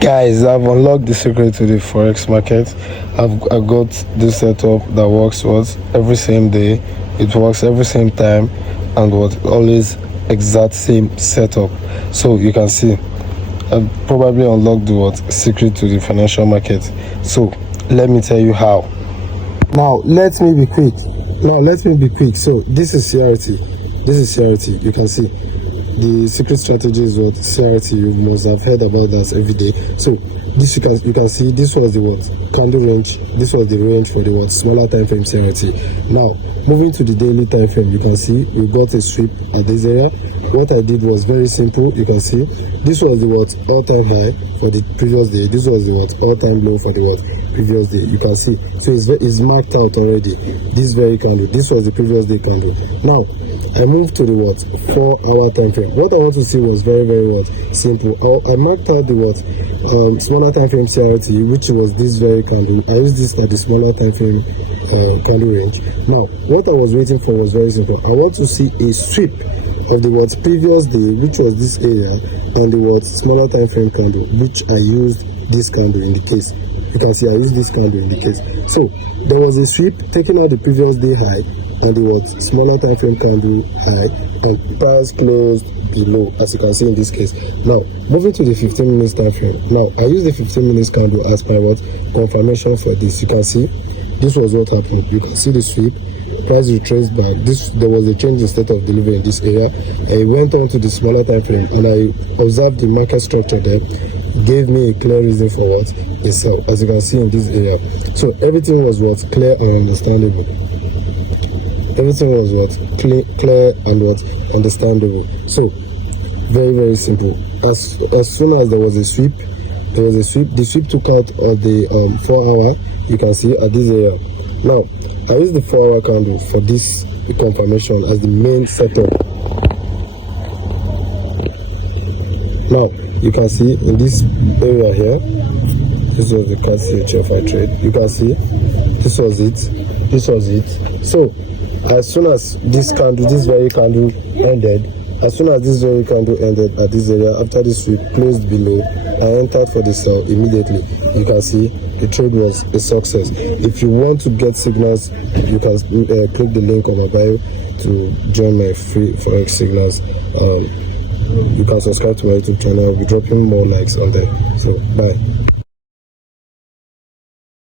Guys, I've unlocked the secret to the forex market. I've got this setup that works every same day. It works every same time, and always exact same setup. So you can see I've probably unlocked the secret to the financial market. So let me tell you how. Now let me be quick. So this is CRT. You can see the secret strategy is CRT. You must have heard about that every day. So this you can see this was the candle range. This was the range for the smaller time frame CRT. Now moving to the daily time frame, you can see we got a sweep at this area. What I did was very simple. You can see this was the all-time high for the previous day. This was the all-time low for the previous day. You can see, so it's marked out already. This very candle, this was the previous day candle. Now I moved to the 4-hour time frame. What I want to see was very simple. I marked out the smaller time frame CRT, which was this very candle. I used this at the smaller time frame candle range. Now what I was waiting for was very simple. I want to see a sweep of the previous day, which was this area, and the smaller time frame candle, which I used this candle in the case. You can see I used this candle in the case. So there was a sweep taking out the previous day high and the smaller time frame candle high, and price closed below, as you can see in this case. Now moving to the 15 minutes time frame. Now I use the 15 minutes candle as my confirmation for this. You can see this was what happened. You can see the sweep, price retraced back. There was a change in state of delivery in this area. I went on to the smaller time frame and I observed the market structure there. Gave me a clear reason for a sell, as you can see in this area. So everything was clear and understandable. Everything was clear and understandable. So very simple. As soon as there was a sweep, the sweep took out of the 4-hour. You can see at this area. Now I use the 4-hour candle for this confirmation as the main setup. Now you can see in this area here, this was the CHFI trade. You can see this was it. So as soon as this very candle ended at this area, after this sweep closed below, I entered for the sell immediately. You can see the trade was a success. If you want to get signals, you can click the link on my bio to join my free forex signals. You can subscribe to my YouTube channel. I'll be dropping more likes on there. So bye.